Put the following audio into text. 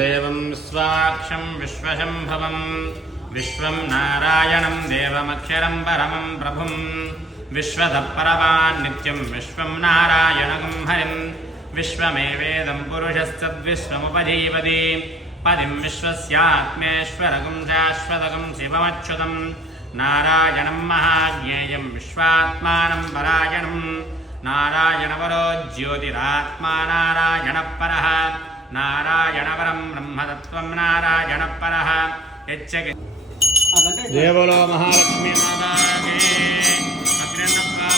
देवं स्वाक्षं विश्वशम्भवं विश्वं नारायणं देवमक्षरं परमं प्रभुं विश्वतः परमान् नित्यं विश्वं नारायणं हरिं विश्वमेवेदं पुरुषस्तद्विश्वमुपजीवति पदिं विश्वस्यात्मेश्वरगं शाश्वतगं शिवमच्युतं नारायणं महाज्ञेयं विश्वात्मानं परायणं नारायणपरो ज्योतिरात्मा नारायणपरः नारायणपरं ब्रह्मतत्त्वं नारायणपरः जय बोलो महालक्ष्मी माता की।